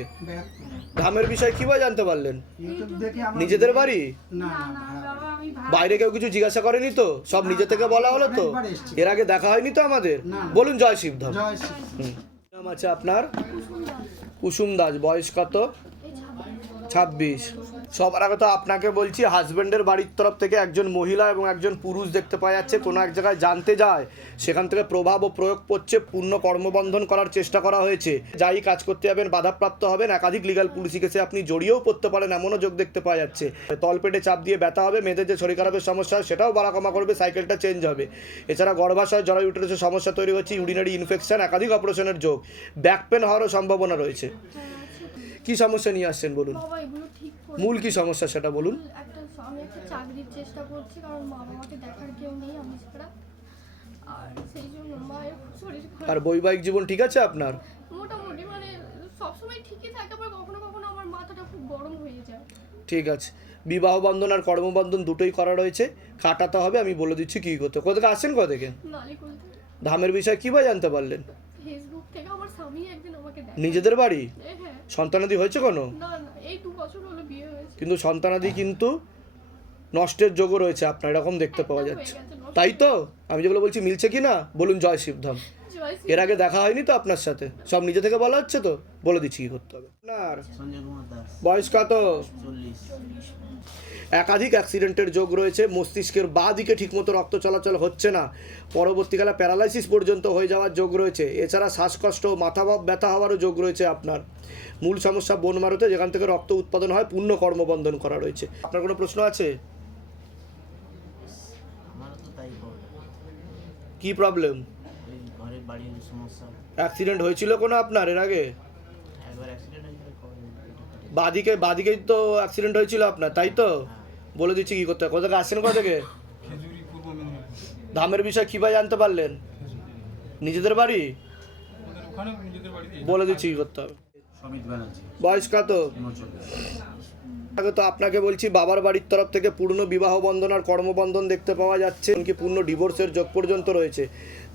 ধামের বিষয় কিভাবে জানতে পারলেন? ইউটিউব দেখে আমার নিজেদের বাড়ি? না না না না বাবা আমি বাইরে কেউ কিছু জিজ্ঞাসা করেনি তো? সব নিজে থেকে বলা হলো তো? অনেকবার এসেছি। এর আগে দেখা হয়নি তো আমাদের? না। বলুন জয় শিবধাম। জয় শ্রী হুম। নাম আছে আপনার? কুসুম দাস। বয়স কত? 26। সবার আগে তো আপনাকে বলছি, হাজব্যান্ডের বাড়ির তরফ থেকে একজন মহিলা এবং একজন পুরুষ দেখতে পাওয়া যাচ্ছে। কোনো এক জায়গায় জানতে যায়, সেখান থেকে প্রভাব ও প্রয়োগ করছে, পূর্ণ কর্মবন্ধন করার চেষ্টা করা হয়েছে। যাই কাজ করতে যাবেন বাধাপ্রাপ্ত হবেন, একাধিক লিগাল পুলিশি কেসে আপনি জড়িয়েও পড়তে পারেন, এমনও যোগ দেখতে পাওয়া যাচ্ছে। তলপেটে চাপ দিয়ে ব্যথা হবে, মেয়েদের যে শরীর খারাপের সমস্যা হয় সেটাও বাড়া কমা করবে, সাইকেলটা চেঞ্জ হবে। এছাড়া গর্ভাশয় জরা ইউটেরাসের সমস্যা তৈরি হচ্ছে, ইউরিনারি ইনফেকশন, একাধিক অপারেশনের যোগ, ব্যাক পেন হওয়ারও সম্ভাবনা রয়েছে। কি সমস্যা নিয়ে আসছেন বলুন? বাবা এগুলো ঠিক করে মূল কি সমস্যা সেটা বলুন। আমি একটা চাকরির চেষ্টা করছি, কারণ মা বাবাকে দেখার কেউ নেই আমি ছাড়া, আর সেই জন্য মায়ের খুব শরীর আর খারাপ। বৈবাহিক জীবন ঠিক আছে আপনার? মোটামুটি মানে সবসময় ঠিকই থাকে, আবার কখনো কখনো আমার মাথাটা খুব গরম হয়ে যায়। ঠিক আছে। বিবাহ বন্ধন আর কর্মবন্ধন দুটোই করা রয়েছে, কাটাতে হবে। আমি বলে দিচ্ছি কী করতে। কোথেকে আসছেন কোথেকে? নালিকুল থেকে, ধামের বিষয় কীভাবে জানতে পারলেন? ফেসবুক থেকে আমার স্বামী একদিন আমাকে দেখে। নিজেদের বাড়ি? হ্যাঁ। সন্তানাদি হয়েছে কোনো? না না, এই 2 বছর হলো বিয়ে হয়েছে। কিন্তু সন্তানাদি কিন্তু নষ্টের যোগও রয়েছে আপনার, এরকম দেখতে পাওয়া যাচ্ছে। তাই তো? আমি যেগুলো বলছি মিলছে কি না বলুন জয় শিবধাম। জয় শ্রী এর আগে দেখা হয়নি তো আপনার সাথে? সব নিজে থেকে বলা হচ্ছে তো? বলে দিচ্ছি কী করতে হবে। আপনার সঞ্জয় কুমার দাস, বয়স কত? 40। একাধিক অ্যাক্সিডেন্টের যোগ রয়েছে, মস্তিষ্কের বাঁ দিকে ঠিকমতো রক্ত চলাচল হচ্ছে না, পরবর্তীকালে প্যারালাইসিস পর্যন্ত হয়ে যাওয়ার যোগ রয়েছে। এছাড়া শ্বাসকষ্ট, মাথা ব্যথা হওয়ারও যোগ রয়েছে আপনার। মূল সমস্যা বোন মারুতে, যেখান থেকে রক্ত উৎপাদন হয়, পূর্ণ কর্মবন্ধন করা রয়েছে। আপনার কোনো প্রশ্ন আছে? আমারও তো তাই প্রবলেম, কি প্রবলেম? ওই ঘরের বাড়ির সমস্যা। অ্যাক্সিডেন্ট হয়েছিল কোনো আপনার এর আগে? একবার অ্যাক্সিডেন্ট হয়েছিল, বাদিকেই তো অ্যাক্সিডেন্ট হয়েছিল আপনার, তাই তো? বলে দিচ্ছি কী করতে হবে। কোথা থেকে আসছেন কোথা থেকে? খেজুরি পূর্ব মেদিনীপুর। ধামের বিষয় কীভাবে জানতে পারলেন? নিজেদের বাড়ি? ওদের ওখানে নিজেদের বাড়িতে। বলে দিচ্ছি কী করতে হবে। সমিত ব্যানার্জি, বয়স কত? 39। আগে তো আপনাকে বলছি, বাবার বাড়ির তরফ থেকে পূর্ণ বিবাহ বন্ধন আর কর্মবন্ধন দেখতে পাওয়া যাচ্ছে, এমনকি পূর্ণ ডিভোর্সের যোগ পর্যন্ত রয়েছে।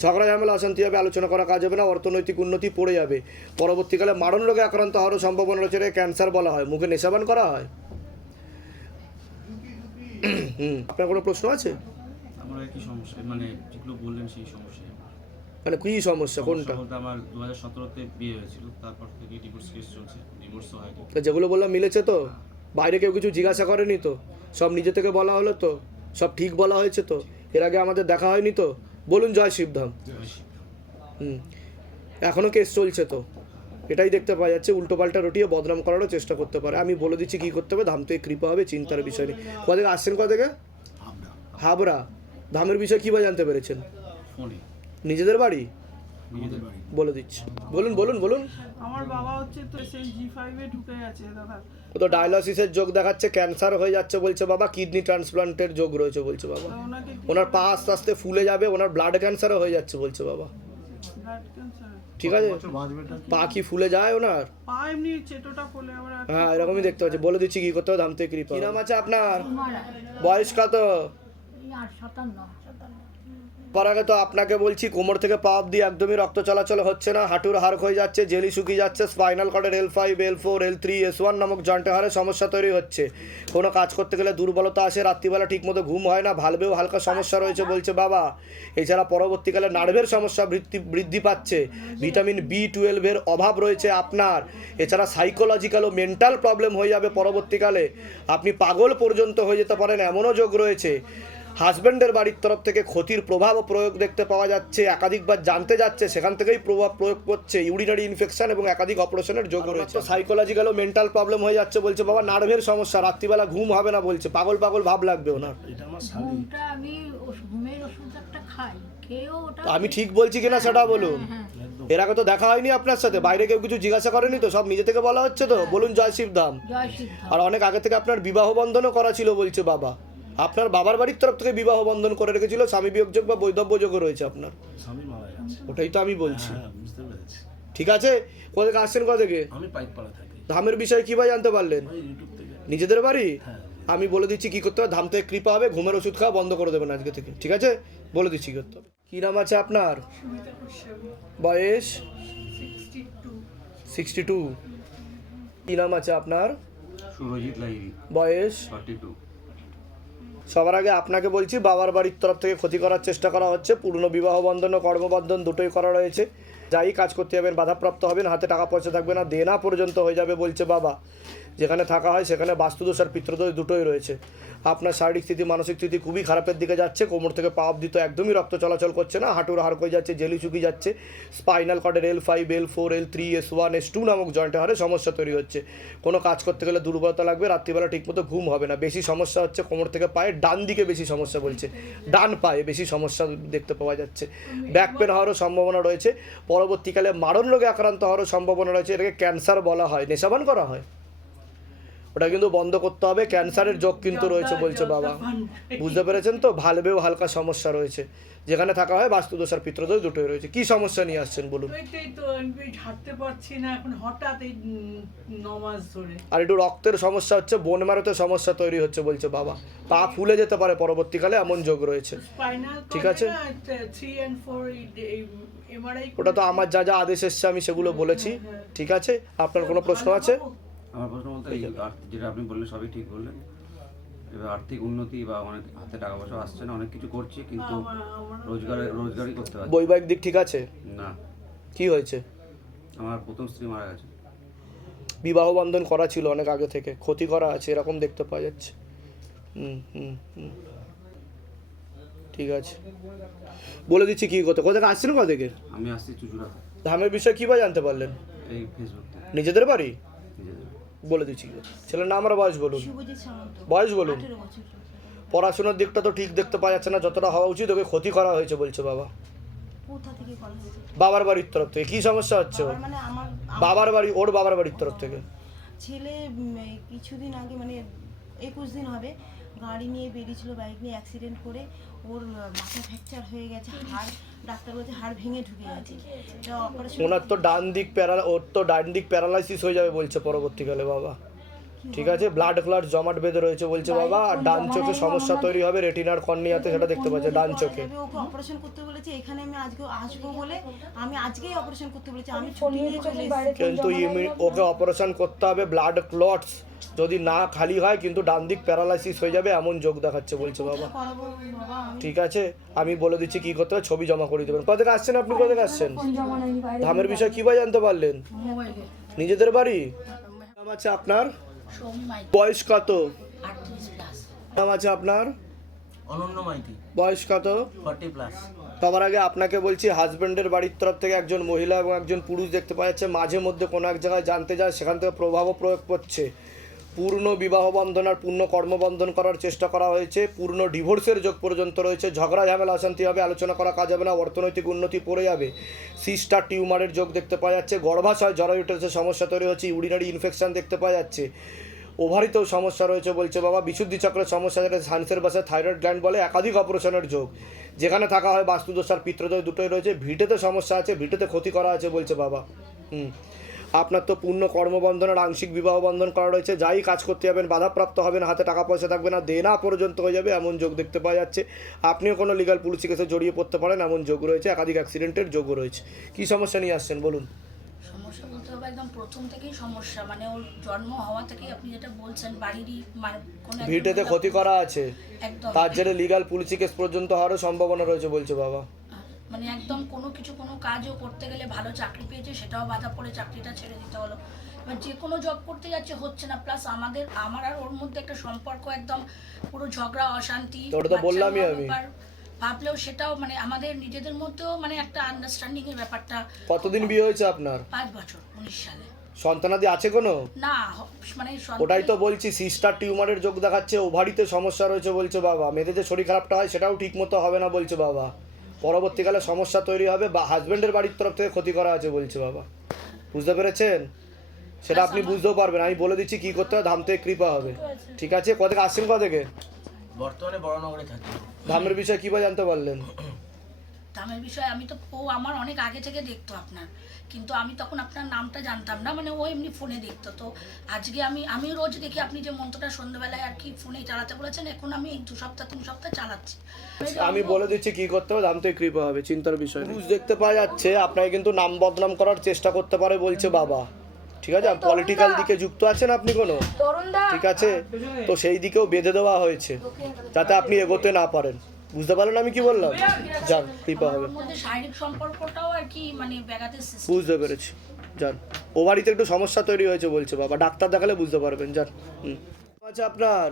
ঝগড়া ঝামেলা অশান্তি হবে, আলোচনা করা কাজ হবে না, অর্থনৈতিক উন্নতি পড়ে যাবে। পরবর্তীকালে মারণ রোগে আক্রান্ত হওয়ারও সম্ভাবনা রয়েছে, এটাকে ক্যান্সার বলা হয়। মুখে নেশাবান করা হয়। আপনার কোনো প্রশ্ন আছে? আমার কি সমস্যা, মানে যেগুলো বললেন সেই সমস্যা। মানে কী সমস্যা, কোনটা? বলতে আমার 2017-তে বিয়ে হয়েছিল, তারপর থেকে ডিভোর্স কেস চলছে, ডিভোর্সও হয়নি। তা যেগুলো বললাম মিলেছে তো? বাইরে কেউ কিছু জিজ্ঞাসা করেনি তো? সব নিজে থেকে বলা হলো তো? সব ঠিক বলা হয়েছে তো? এর আগে আমাদের দেখা হয়নি তো? বলুন জয় শিবধাম। এখনও কেস চলছে তো? এটাই দেখতে পাওয়া যাচ্ছে, উল্টোপাল্টা রটিয়ে বদনাম করারও চেষ্টা করতে পারে। আমি বলে দিচ্ছি কী করতে হবে, ধাম থেকে কৃপা হবে, চিন্তার বিষয় নেই। কোথা থেকে আসছেন কোথা থেকে? হাবড়া। ধামের বিষয় কীভাবে জানতে পেরেছেন? ফোনে। নিজেদের বাড়ি? নিজেদের বাড়ি। বলে দিচ্ছি। বলুন বলুন বলুন। আমার বাবা হচ্ছে তো সেই G5-এ ঢুকে গেছে দাদা। ও তো ডায়ালিসিসের যোগ দেখাচ্ছে, ক্যান্সার হয়ে যাচ্ছে বলছে বাবা, কিডনি ট্রান্সপ্লান্টের যোগ রয়েছে বলছে বাবা। ওনাকে ওনার পা আস্তে আস্তে ফুলে যাবে, ওনার ব্লাড ক্যান্সারও হয়ে যাচ্ছে বলছে বাবা। ব্লাড ক্যান্সার, ঠিক আছে? পা কি ফুলে যায় ওনার? পা এমনি চেটোটা ফলে আবার হ্যাঁ, এরকমই দেখতে পাচ্ছি। বলে দিচ্ছি কি করতে হবে, ধাম থেকে কৃপা। কি নাম আছে আপনার? বয়স কত? 57। পর আগে তো আপনাকে বলছি, কোমর থেকে পা অব্দি একদমই রক্ত চলাচল হচ্ছে না, হাঁটুর হাড় হয়ে যাচ্ছে, জেলি শুকিয়ে যাচ্ছে, spinal কর্ডের L5, L4, L3, S1 নামক জয়েন্টে হাড়ে সমস্যা তৈরি হচ্ছে। কোনো কাজ করতে গেলে দুর্বলতা আসে, রাত্রিবেলা ঠিকমতো ঘুম হয় না, ভালভেও হালকা সমস্যা রয়েছে বলছে বাবা। এছাড়া পরবর্তীকালে নার্ভের সমস্যা বৃদ্ধি পাচ্ছে, ভিটামিন B12 এর অভাব রয়েছে আপনার। এছাড়া সাইকোলজিক্যাল ও মেন্টাল প্রবলেম হয়ে যাবে পরবর্তীকালে, আপনি পাগল পর্যন্ত হয়ে যেতে পারেন, এমনও যোগ রয়েছে। হাজব্যান্ডের বাড়ির তরফ থেকে ক্ষতির প্রভাব ও প্রয়োগ দেখতে পাওয়া যাচ্ছে, একাধিকবার জানতে যাচ্ছে, সেখান থেকেই প্রভাব প্রয়োগ করছে, ইউরিনারি ইনফেকশন এবং একাধিক অপারেশনের যোগ রয়েছে। সাইকোলজিক্যাল ও মেন্টাল প্রবলেম হয়ে যাচ্ছে বলছে বাবা, নার্ভের সমস্যা, রাত্রিবেলা ঘুম হবে না বলছে, পাগল পাগল ভাব লাগবে ওনার। ঘুমটা আমি ঘুমের ওষুধ একটা খাই, খেয়েও ওটা আমি ঠিক বলছি কিনা সেটা বলুন। এর আগে তো দেখা হয়নি আপনার সাথে, বাইরে কেউ কিছু জিজ্ঞাসা করেনি তো, সব নিজে থেকে বলা হচ্ছে তো? বলুন জয় শিবধাম। আর অনেক আগে থেকে আপনার বিবাহ বন্ধনও করা ছিল বলছে বাবা, আপনার বাবার বাড়ির তরফ থেকে বিবাহ বন্ধন করে রেখেছিল, স্বামী বিয়োগযোগ বা বৈধব্য যোগও রয়েছে আপনার। স্বামী মারা গেছে। ওটাই তো আমি বলছি। হ্যাঁ, বুঝতে পেরেছি। ঠিক আছে, কোথা থেকে আসছেন, কোথা থেকে? আমি পাইকপাড়া থাকি। ধামের বিষয়ে কীভাবে জানতে পারলেন? ওই ইউটিউব থেকে। নিজেদের বাড়ি? হ্যাঁ। আমি বলে দিচ্ছি কী করতে হবে, ধাম থেকে কৃপা হবে, ঘুমের ওষুধ খাওয়া বন্ধ করে দেবেন আজকে থেকে, ঠিক আছে? বলে দিচ্ছি কী করতে হবে। কী নাম আছে আপনার? বয়স 62। কী নাম আছে আপনার? সুরজিৎ লাহিড়ী, বয়স 42। সবার আগে আপনাকে বলছি, বাবার বাড়ির তরফ থেকে ক্ষতি করার চেষ্টা করা হচ্ছে। পূর্ণ বিবাহ বন্ধন ও কর্মবন্ধন দুটোই করা রয়েছে। যাই কাজ করতে যাবেন বাধাপ্রাপ্ত হবেন, হাতে টাকা পয়সা থাকবে না, দেনা পর্যন্ত হয়ে যাবে বলছে বাবা। যেখানে থাকা হয় সেখানে বাস্তুদোষ আর পিতৃদোষ দুটোই রয়েছে। আপনার শারীরিক স্থিতি মানসিক স্থিতি খুবই খারাপের দিকে যাচ্ছে। কোমর থেকে পা অবধি তো একদমই রক্ত চলাচল করছে না, হাঁটুর হাড় হয়ে যাচ্ছে, জেলি শুকিয়ে যাচ্ছে। Spinal কর্ডের L5, L4, L3, S1, S2 নামক জয়েন্টে হারে সমস্যা তৈরি হচ্ছে। কোনো কাজ করতে গেলে দুর্বলতা লাগবে, রাত্রিবেলা ঠিকমতো ঘুম হবে না। বেশি সমস্যা হচ্ছে কোমর থেকে পায়ে, ডান দিকে বেশি সমস্যা বলছে, ডান পায়ে বেশি সমস্যা দেখতে পাওয়া যাচ্ছে। ব্যাক পেন হওয়ারও সম্ভাবনা রয়েছে। পরবর্তীকালে মারণ রোগে আক্রান্ত হওয়ারও সম্ভাবনা রয়েছে। এটাকে ক্যান্সার বলা হয়। নেশাবান করা হয়, ওটা কিন্তু বন্ধ করতে হবে। ক্যান্সারের যোগ কিন্তু রয়েছে বলছে বাবা, বুঝতে পেরেছেন তো? ভালভেও হালকা সমস্যা রয়েছে। যেখানে থাকা হয় বাস্তুদোষ আর পিতৃদোষ দুটোই রয়েছে। কি সমস্যা নিয়ে আসছেন বলুন? ওইটাই তো, আমি হাঁটতে পারছি না এখন, হঠাৎ এই 9 মাস ধরে। আর একটু রক্তের সমস্যা হচ্ছে, বোন ম্যারোতে সমস্যা তৈরি হচ্ছে বলছে বাবা। পা ফুলে যেতে পারে পরবর্তীকালে, এমন যোগ রয়েছে। স্পাইনাল ঠিক আছে। 3 and 4 এমআরআই। ওটা তো আমার যা যা আদেশ এসছে আমি সেগুলো বলেছি, ঠিক আছে? আপনার কোনো প্রশ্ন আছে? আমার প্রশ্ন বলতে এই যেটা আপনি বললেন সবই ঠিক বললেন। এবার আর্থিক উন্নতি বা অনেক হাতে টাকা পয়সা আসছে না, অনেক কিছু করছি কিন্তু রোজগারই করতে পারছি বৈবাহিক দিক ঠিক আছে না। কি হয়েছে? আমার প্রথম স্ত্রী মারা গেছে। বিবাহ বন্ধন করা ছিল অনেক আগে থেকে, ক্ষতি করা আছে এরকম দেখতে পাওয়া যাচ্ছে। ঠিক আছে, বলে দিচ্ছি কী করতে। কোথা থেকে আসছেন, কোথা থেকে? আমি আসছি চুচুড়া। ধামের বিষয়ে কীভাবে জানতে পারলেন? এই ফেসবুক থেকে। নিজেদের বাড়ি? নিজেদের। বলে দিচ্ছি। ছেলের নাম আর বয়স বলুন। বয়স বলুন। পড়াশোনার দিকটা তো ঠিক দেখতে পাওয়া যাচ্ছে না, যতটা হওয়া উচিত। ওকে ক্ষতি করা হয়েছে বলছে বাবা। কোথা থেকে করা হয়েছে? বাবার বাড়ির তরফ থেকে। কি সমস্যা হচ্ছে ওর? মানে আমার বাবার বাড়ি, ওর বাবার বাড়ির তরফ থেকে। ছেলে কিছুদিন আগে, মানে 21 দিন হবে, গাড়ি নিয়ে বেরিয়েছিল, বাইক নিয়ে অ্যাক্সিডেন্ট করে ওর মাথা ফ্র্যাকচার হয়ে গেছে, হাড়, ডাক্তার বলছে হাড় ভেঙে ঢুকে গেছে। ওনার তো ওর তো ডান দিক প্যারালাইসিস হয়ে যাবে বলছে পরবর্তীকালে বাবা। ঠিক আছে, ব্লাড ক্লট জমাট বেঁধে রয়েছে বলছে বাবা। আর ডান চোখে সমস্যা তৈরি হবে, রেটিনার কর্নিয়াতে, সেটা দেখতে পাচ্ছে ডান চোখে। ওকে অপারেশন করতে বলেছে, এখানে আমি আজকে আসবো বলে আমি আজকেই অপারেশন করতে বলেছি। আমি ছুটি নিয়ে চলে এসেছি, কিন্তু ওকে অপারেশন করতে হবে। ব্লাড ক্লটস যদি না খালি হয় কিন্তু ডান দিক প্যারালাইসিস হয়ে যাবে, এমন যোগ দেখাচ্ছে বলছে বাবা। করাবো বাবা। ঠিক আছে, আমি বলে দিচ্ছি কি করতে হবে, ছবি জমা করে দেবেন। কোথা থেকে আসছেন আপনি, কোথা থেকে আসছেন? ধামের বিষয়ে কীভাবে জানতে পারলেন? নিজেদের বাড়ি? নাম আছে আপনার? বয়স কত? নাম আছে আপনার? অনন্য মাইতি। বয়স কত? 40+। সবার আগে আপনাকে বলছি, হাজব্যান্ডের বাড়ির তরফ থেকে একজন মহিলা এবং একজন পুরুষ দেখতে পাওয়া যাচ্ছে। মাঝে মধ্যে কোনো এক জায়গায় জানতে যায়, সেখান থেকে প্রভাবও প্রয়োগ করছে। পূর্ণ বিবাহ বন্ধন আর পূর্ণ কর্মবন্ধন করার চেষ্টা করা হয়েছে। পূর্ণ ডিভোর্সের যোগ পর্যন্ত রয়েছে। ঝগড়া ঝামেলা অশান্তি হবে, আলোচনা করা কাজ হবে না, অর্থনৈতিক উন্নতি পড়ে যাবে। সিস্টার টিউমারের যোগ দেখতে পাওয়া যাচ্ছে। গর্ভাশয় জরায়ুটের সমস্যা তৈরি হচ্ছে। ইউরিনারি ইনফেকশন দেখতে পাওয়া যাচ্ছে। ওভারিতেও সমস্যা রয়েছে বলছে বাবা। বিশুদ্ধি চক্রের সমস্যা, যেটা সায়েন্সের ভাষায় থাইরয়েড গ্ল্যান্ড বলে। একাধিক অপারেশনের যোগ। যেখানে থাকা হয় বাস্তুদোষ আর পিতৃদোষ দুটোই রয়েছে। ভিটেতে সমস্যা আছে, ভিটেতে ক্ষতি করা আছে বলছে বাবা। আপনার তো পূর্ণ কর্মবন্ধন আর আংশিক বিবাহ বন্ধন করা রয়েছে। যাই কাজ করতে যাবেন বাধাপ্রাপ্ত হবেন, হাতে টাকা পয়সা থাকবে না, দেনা পর্যন্ত হয়ে যাবে, এমন যোগ দেখতে পাওয়া যাচ্ছে। আপনিও কোনো লিগাল পুলিশি কেসে জড়িয়ে পড়তে পারেন, এমন যোগ রয়েছে। একাধিক অ্যাক্সিডেন্টের যোগও রয়েছে। কী সমস্যা নিয়ে আসছেন বলুন? সমস্যা বলতে হবে একদম প্রথম থেকেই সমস্যা, মানে ওর জন্ম হওয়া থেকে আপনি যেটা বলছেন বাড়িরই মানে কোনো ভিটেতে ক্ষতি করা আছে, একদম তার জেরে লিগাল পুলিশি কেস পর্যন্ত হওয়ারও সম্ভাবনা রয়েছে বলছে বাবা। মানে একদম কোনো কাজও করতে গেলে, ভালো চাকরি পেয়েছে সেটাও বাধা পড়ে চাকরিটা ছেড়ে দিতে হলো। এবার যে কোনো জব করতে যাচ্ছে হচ্ছে না, প্লাস আমার আর ওর মধ্যে একটা সম্পর্ক একদম পুরো ঝগড়া অশান্তি। ওটা তো বললামই আমি। ভাবলেও সেটাও মানে আমাদের নিজেদের মধ্যেও মানে একটা আন্ডারস্ট্যান্ডিং এর ব্যাপারটা। কতদিন বিয়ে হয়েছে আপনার? 5 বছর, 19 সালে। সন্তানাদি আছে কোনো? না, মানে ওটাই তো বলছি, সিস্টার টিউমারের যোগ দেখাচ্ছে। ওভারিতে সমস্যা রয়েছে বলছে বাবা। মেয়েদের যে শরীর খারাপটা হয় সেটাও ঠিক মতো হবে না বলছে বাবা। পরবর্তীকালে সমস্যা তৈরি হবে বা হাজবেন্ডের বাড়ির তরফ থেকে ক্ষতি করা আছে বলছে বাবা, বুঝতে পেরেছেন? সেটা আপনি বুঝতেও পারবেন, আমি বলে দিচ্ছি কি করতে হবে, ধাম থেকে কৃপা হবে, ঠিক আছে? কোথেকে আসছেন, থেকে? বর্তমানে বড়নগরে থাকি। ধামের বিষয়ে কীভাবে জানতে পারলেন? দামের বিষয়ে আমি তো ও আমার অনেক আগে থেকে দেখতো আপনার, কিন্তু আমি তখন আপনার নামটা জানতাম না, মানে ও এমনি ফোনে দেখতো। তো আজকে আমি রোজ দেখি আপনি যে মন্ত্রটা সন্ধ্যাবেলায় আর কি ফোনে চালাতে বলেছেন, এখন আমি 2 সপ্তাহ 3 সপ্তাহ চালাচ্ছি। আমি বলে দিচ্ছি কি করতে হবে, ধাম থেকে কৃপা হবে, চিন্তার বিষয় নেই। দেখতে পাওয়া যাচ্ছে আপনাকে কিন্তু নাম বদনাম করার চেষ্টা করতে পারে বলছে বাবা, ঠিক আছে? পলিটিক্যাল দিকে যুক্ত আছেন আপনি কোনো, ঠিক আছে? তো সেই দিকেও বেঁধে দেওয়া হয়েছে যাতে আপনি এগোতে না পারেন, বুঝতে পারলেন আমি কি বললাম? যান, কৃপা হবে। মধ্যে শারীরিক সম্পর্কটাও আর কি মানে ব্যাঘাতের সৃষ্টি। বুঝতে পেরেছি, যান। ও বাড়িতে একটু সমস্যা তৈরি হয়েছে বলছে বাবা, ডাক্তার দেখালে বুঝতে পারবেন, যান। আচ্ছা, আপনার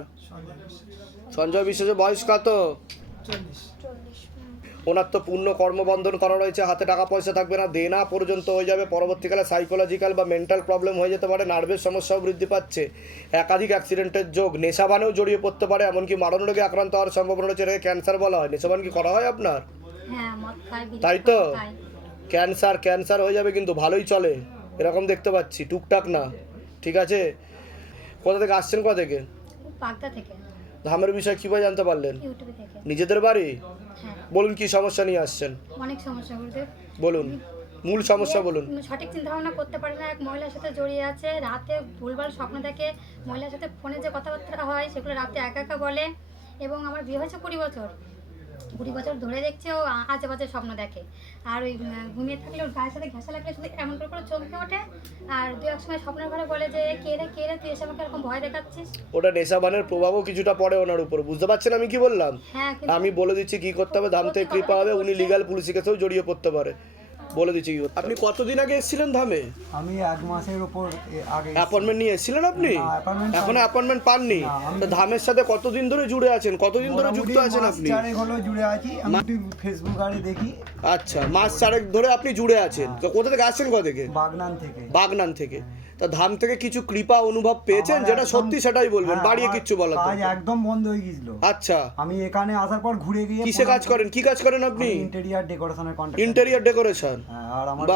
সঞ্জয় বিশ্বাসের বয়স কত? ওনার তো পূর্ণ কর্মবন্ধন করা রয়েছে, হাতে টাকা পয়সা থাকবে না, দেনা পর্যন্ত হয়ে যাবে, পরবর্তীকালে সাইকোলজিক্যাল বা মেন্টাল প্রবলেম হয়ে যেতে পারে, নার্ভের সমস্যাও বৃদ্ধি পাচ্ছে, একাধিক অ্যাক্সিডেন্টের যোগ, নেশাবানেও জড়িয়ে পড়তে পারে, এমনকি মারণ রোগে আক্রান্ত হওয়ার সম্ভাবনা রয়েছে, এটাকে ক্যান্সার বলা হয়। নেশাবান কি করা হয় আপনার? তাই তো, ক্যান্সার হয়ে যাবে, কিন্তু ভালোই চলে এরকম দেখতে পাচ্ছি, টুকটাক না, ঠিক আছে? কোথা থেকে আসছেন, কোথা থেকে? পাগদা থেকে। ধামের বিষয়ে কীভাবে জানতে পারলেন? ইউটিউবে থেকে। নিজেদের বাড়ি? হ্যাঁ। বলুন কি সমস্যা নিয়ে আসছেন, অনেক সমস্যা গুরুদেব। বলুন মূল সমস্যা বলুন। সঠিক চিন্তা ভাবনা করতে পারে না, এক মহিলার সাথে জড়িয়ে আছে, রাতে ভুলভাল স্বপ্ন দেখে, মহিলার সাথে ফোনে যে কথাবার্তা হয় সেগুলো রাতে একা একা বলে, এবং আমার বিয়ে হয়েছে 20 বছর ধরে দেখছে ও আজে বাজে স্বপ্ন দেখে, আর ওই ঘুমিয়ে থাকলে ওর গায়ের সাথে ঘেঁষা লাগলে শুধু এমন করে চমকে ওঠে, আর 2-1 সময় স্বপ্নের ঘরে বলে যে কে রে তুই এসে আমাকে এরকম ভয় দেখাচ্ছিস। ওটা নেশাবানের প্রভাবও কিছুটা পড়ে ওনার উপর, বুঝতে পারছেন আমি কি বললাম? হ্যাঁ, আমি বলে দিচ্ছি কি করতে হবে, ধাম থেকে কৃপা হবে, উনি লিগ্যাল পুলিশ কেসেও জড়িয়ে পড়তে পারে, বলে দিচ্ছি কি করতে হবে। আপনি কতদিন আগে এসেছিলেন ধামে? আমি 1 মাসের উপর আগে অ্যাপয়েন্টমেন্ট নিয়ে এসেছিলেন আপনি? এখনো অ্যাপয়েন্টমেন্ট পাননি? তো ধামের সাথে কতদিন ধরে জুড়ে আছেন, কতদিন ধরে যুক্ত আছেন আপনি? মাস 4 হলো জুড়ে আছি, আমি ফেসবুক আরে দেখি। আচ্ছা, মাস 4 ধরে আপনি জুড়ে আছেন। তো কোথা থেকে আসছেন, কোথা থেকে? বাগনান থেকে। তা ধাম থেকে কিছু কৃপা অনুভব পেয়েছেন, যেটা সত্যি সেটাই বলবেন, বাড়িয়ে কিচ্ছু বলার কাজ একদম বন্ধ হয়ে গিয়েছিল। আচ্ছা, আমি এখানে আসার পর ঘুরে গিয়ে কিসে কাজ করেন, কি কাজ করেন আপনি? ইন্টেরিয়র ডেকোরেশনের কন্ট্রাক্ট। Interior decoration? আর আমার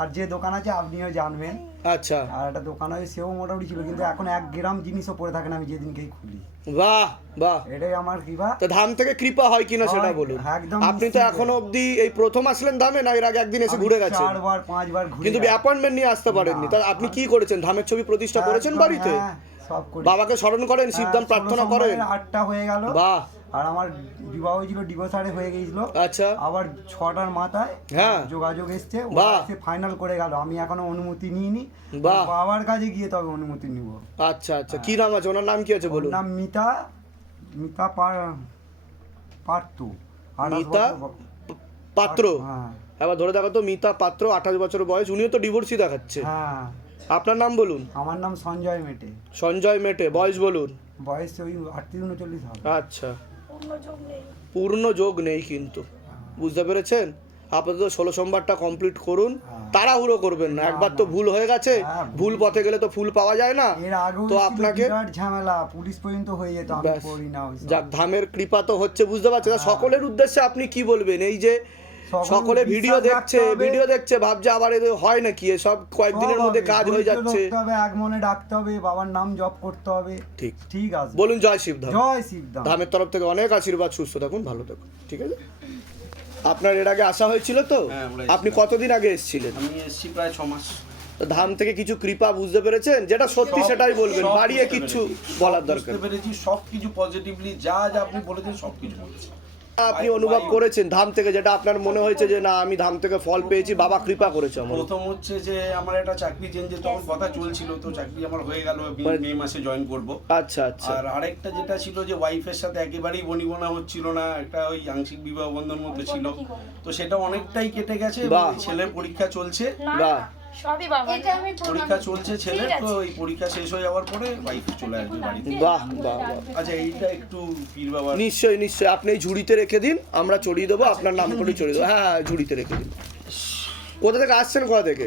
আর যে দোকান আছে আপনিও জানবেন। আচ্ছা, আর একটা দোকান আছে, সেও মোটামুটি ছিল, কিন্তু এখন 1 গ্রাম জিনিসও পড়ে থাকে না আমি যেদিনকেই খুলি। বাহ বাহ, এটাই আমার কৃপা। তো ধাম থেকে কৃপা হয় কিনা সেটা বলুন। আপনি তো এখনো অবধি এই প্রথম আসলেন ধামে, না এর আগে একদিন এসে ঘুরে গেছেন? 4বার 5বার ঘুরে, কিন্তু অ্যাপয়েন্টমেন্ট নিয়ে আসতে পারেননি। তা আপনি কি করেছেন, ধামের ছবি প্রতিষ্ঠা করেছেন বাড়িতে? সব করি। বাবাকে স্মরণ করেন, শিবদান প্রার্থনা করেন? 8টা হয়ে গেল। বাহ। আর আমার বিবাহ হয়েছিল, ডিভোর্সারে হয়ে গিয়েছিল। আচ্ছা, আবার 6টার মাথায় যোগাযোগ এসছে, সে ফাইনাল করে গেল, আমি এখনো অনুমতি নিইনি, বাবার কাছে গিয়ে তবে অনুমতি নিব। আচ্ছা আচ্ছা, কি নাম আছে ওনার, নাম কি আছে বলুন? নাম মিতা পাত্র। মিতা পাত্র? এবার ধরে দেখো তো, মিতা পাত্র, 28 বছর বয়স, উনিও তো ডিভোর্সই দেখাচ্ছে। হ্যাঁ। আপনার নাম বলুন? আমার নাম সঞ্জয় মেটে। সঞ্জয় মেটে, বয়স বলুন? বয়স ওই 38-39 হবে। আচ্ছা, পূর্ণ যোগ নেই কিন্তু, বুঝতে পেরেছেন? আপাতত 16 সোমবারটা কমপ্লিট করুন, তাড়াহুড়ো করবেন না, একবার তো ভুল হয়ে গেছে, ভুল পথে গেলে তো ফুল পাওয়া যায় না। তো আপনাকে ঝামেলা, পুলিশ পর্যন্ত হয়ে যেত, আমি করি না। যাক, ধামের কৃপা তো হচ্ছে, বুঝতে পারছেন? সকলের উদ্দেশ্যে আপনি কি বলবেন? এই যে সকলে ভিডিও দেখছে ভাবছে আবার এদের হয় নাকি, সব কয়েকদিনের মধ্যে কাজ হয়ে যাচ্ছে। এক মনে ডাকতে হবে, বাবার নাম জপ করতে হবে। ঠিক ঠিক আছে, বলুন জয় শিবধাম। জয় শিবধাম। ধামের তরফ থেকে অনেক আশীর্বাদ, সুস্থ থাকুন, ভালো থাকুন, ঠিক আছে? আপনার এর আগে আসা হয়েছিল তো? আপনি কতদিন আগে এসেছিলেন? আমি এসেছি প্রায় 6 মাস। ধাম থেকে কিছু কৃপা বুঝতে পেরেছেন, যেটা সত্যি সেটাই বলবেন, বাড়িয়ে কিছু বলার দরকার। বুঝতে পেরেছি সবকিছু পজিটিভলি, যা যা আপনি বলেছেন সবকিছু বলেছি। আপনি অনুভব করেছেন ধাম থেকে, যেটা আপনার মনে হয়েছে যে না আমি ধাম থেকে ফল পেয়েছি, বাবা কৃপা করেছে আমার? প্রথম হচ্ছে যে আমার একটা চাকরি চেঞ্জের তখন কথা চলছিল, তো চাকরি আমার হয়ে গেল, মে মাসে জয়েন করব। আচ্ছা আচ্ছা। আর আরেকটা যেটা ছিল যে ওয়াইফের সাথে একেবারেই বনিবনা হচ্ছিল না, একটা ওই আংশিক বিবাহ বন্ধন মধ্যে ছিল, তো সেটা অনেকটাই কেটে গেছে। ছেলের পরীক্ষা চলছে, পরীক্ষা চলছে ছেলের, তো এই পরীক্ষা শেষ হয়ে যাওয়ার পরে ওয়াইফ চলে আসবে বাড়িতে। বাহ বাহ। আচ্ছা, এইটা একটু পীর বাবা। নিশ্চয়ই নিশ্চয়ই, আপনি এই ঝুড়িতে রেখে দিন, আমরা চড়িয়ে দেবো, আপনার নাম করে চড়িয়ে দেবো। হ্যাঁ, ঝুড়িতে রেখে দিন। কোথা থেকে আসছেন, কোথা থেকে?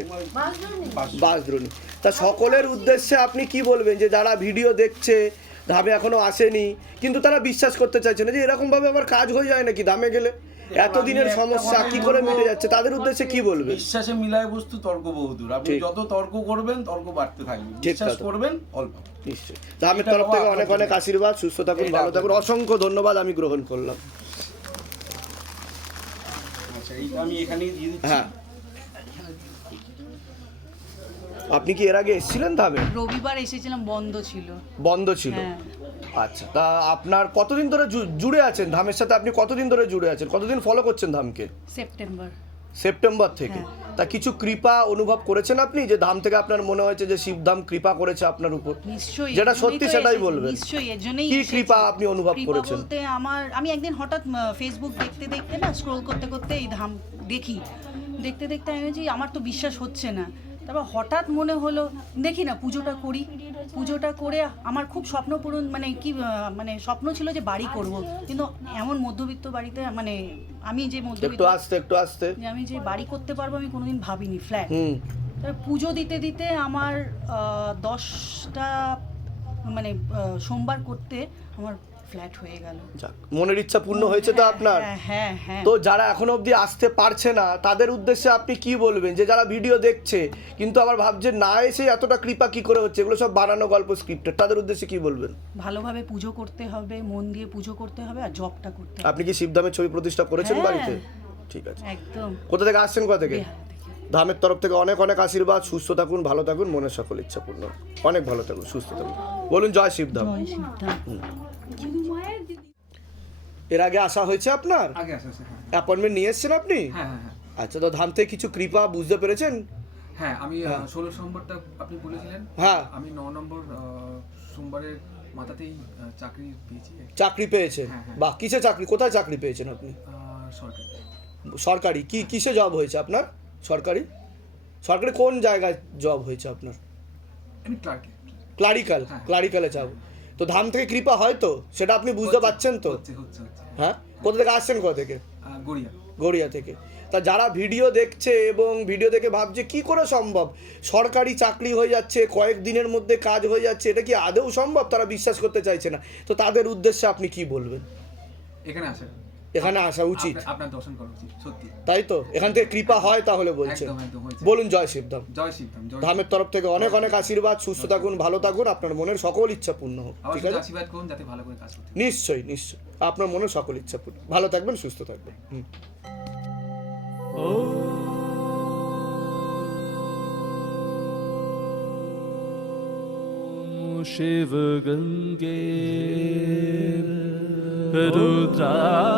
বাসদ্রোণী। তা সকলের উদ্দেশ্যে আপনি কি বলবেন, যে যারা ভিডিও দেখছে, ধামে এখনো আসেনি, কিন্তু তারা বিশ্বাস করতে চাইছে না, যে এরকম ভাবে আমার কাজ হয়ে যায় নাকি ধামে গেলে? এতদিনের সমস্যা কি করে মিটে যাচ্ছে, তাদের উদ্দেশ্যে কি বলবে? বিশ্বাসে মিলায় বস্তু তর্ক বহুদূর। আপনি যত তর্ক করবেন তর্ক বাড়তে থাকবে, বিশ্বাস করবেন অল্প। নিশ্চয়ই। ধামের তরফ থেকে অনেক অনেক আশীর্বাদ, সুস্থ থাকুন, ভালো থাকুন, অসংখ্য ধন্যবাদ আমি গ্রহণ করলাম। আচ্ছা, এইটা আমি এখানেই দিয়ে দিচ্ছি। হ্যাঁ, আপনি কি এর আগে এসেছিলেন ধামে? রবিবার এসেছিলাম, বন্ধ ছিল। বন্ধ ছিল, আচ্ছা। তা আপনার কতদিন ধরে জুড়ে আছেন ধামের সাথে? আপনি কতদিন ধরে জুড়ে আছেন, কতদিন ফলো করছেন ধামকে? সেপ্টেম্বর থেকে। তা কিছু কৃপা অনুভব করেছেন আপনি, যে ধাম থেকে আপনার মনে হয়েছে যে শিবধাম কৃপা করেছে আপনার উপর? নিশ্চয়ই, যেটা সত্যি সেটাই বলবেন। নিশ্চয়ই, এর জন্যই কি কৃপা আপনি অনুভব করেছেন? বলতে আমি একদিন হঠাৎ ফেসবুক দেখতে দেখতে না, স্ক্রোল করতে করতে এই ধাম দেখতে দেখতে আমি যে আমার তো বিশ্বাস হচ্ছে না। তারপর হঠাৎ মনে হলো দেখি না, পুজোটা করে আমার খুব স্বপ্ন পূরণ, মানে স্বপ্ন ছিল যে বাড়ি করব, কিন্তু এমন মধ্যবিত্ত বাড়িতে, মানে আমি যে মধ্যবিত্ত, একটু আস্তে আমি যে বাড়ি করতে পারবো আমি কোনোদিন ভাবিনি, ফ্ল্যাট। পুজো দিতে দিতে আমার 10টা মানে সোমবার করতে আমার ফ্ল্যাট হয়ে গেল। মনের ইচ্ছা পূর্ণ হয়েছে তো আপনার? হ্যাঁ। তো যারা এখনো অবধি আসতে পারছে না তাদের উদ্দেশ্যে আপনি কি বলবেন, যে যারা ভিডিও দেখছে কিন্তু আবার ভাবছে না এসে এতটা কৃপা কি করে হচ্ছে, এগুলো সব বানানো গল্প, স্ক্রিপ্টেড, তাদের উদ্দেশ্যে কি বলবেন? ভালোভাবে পুজো করতে হবে, মন দিয়ে পুজো করতে হবে, আর জবটা করতে হবে। আপনি কি শিবধামের ছবি প্রতিষ্ঠা করেছেন বাড়িতে? ঠিক আছে, একদম। কোথা থেকে আসছেন? কোথা থেকে? ধামের তরফ থেকে অনেক অনেক আশীর্বাদ, সুস্থ থাকুন, ভালো থাকুন, মনের সকল ইচ্ছা পূর্ণ, অনেক ভালো থাকুন, সুস্থ থাকুন। বলুন জয় শিবধাম। এর আগে আসা হয়েছে আপনার? আগে আসা হয়েছে, অ্যাপয়েন্টমেন্ট নিয়ে এসেছেন আপনি? হ্যাঁ। আচ্ছা, তো ধাম থেকে কিছু কৃপা বুঝতে পেরেছেন? হ্যাঁ, আমি 16 সোমবারটা আপনি বলেছিলেন, হ্যাঁ, আমি 9 নম্বর সোমবারের মাথাতেই চাকরি পেয়েছেন। বাহ, কিসে চাকরি, কোথায় চাকরি পেয়েছেন আপনি? সরকারি? কিসে জব হয়েছে আপনার? সরকারি কোন জায়গায় জব হয়েছে আপনার? ক্লারিক্যালে জব। তো ধাম থেকে কৃপা হয় তো, সেটা আপনি বুঝতে পারছেন তো? হ্যাঁ, কোথা থেকে আসছেন? কোথা থেকে? গড়িয়া থেকে। তা যারা ভিডিও দেখছে এবং ভিডিও দেখে ভাবছে কি করে সম্ভব, সরকারি চাকরি হয়ে যাচ্ছে, কয়েকদিনের মধ্যে কাজ হয়ে যাচ্ছে, এটা কি আদৌ সম্ভব, তারা বিশ্বাস করতে চাইছে না, তো তাদের উদ্দেশ্যে আপনি কি বলবেন? এখানে আসা উচিত, আপনার দর্শন করা উচিত, সত্যি তাই তো? এখান থেকে কৃপা হয় তাহলে বলছেন? বলুন জয় শিবধাম। ধামের তরফ থেকে অনেক অনেক আশীর্বাদ, সুস্থ থাকুন, ভালো থাকুন, আপনার মনের সকল ইচ্ছা পূর্ণ হোক। ঠিক আছে, আশীর্বাদ করুন যাতে ভালো করে কাজ করতে। নিশ্চয়ই, আপনার মনের সকল ইচ্ছা পূর্ণ। ভালো থাকবেন, সুস্থ থাকবেন। शिव गंगे रुद्रा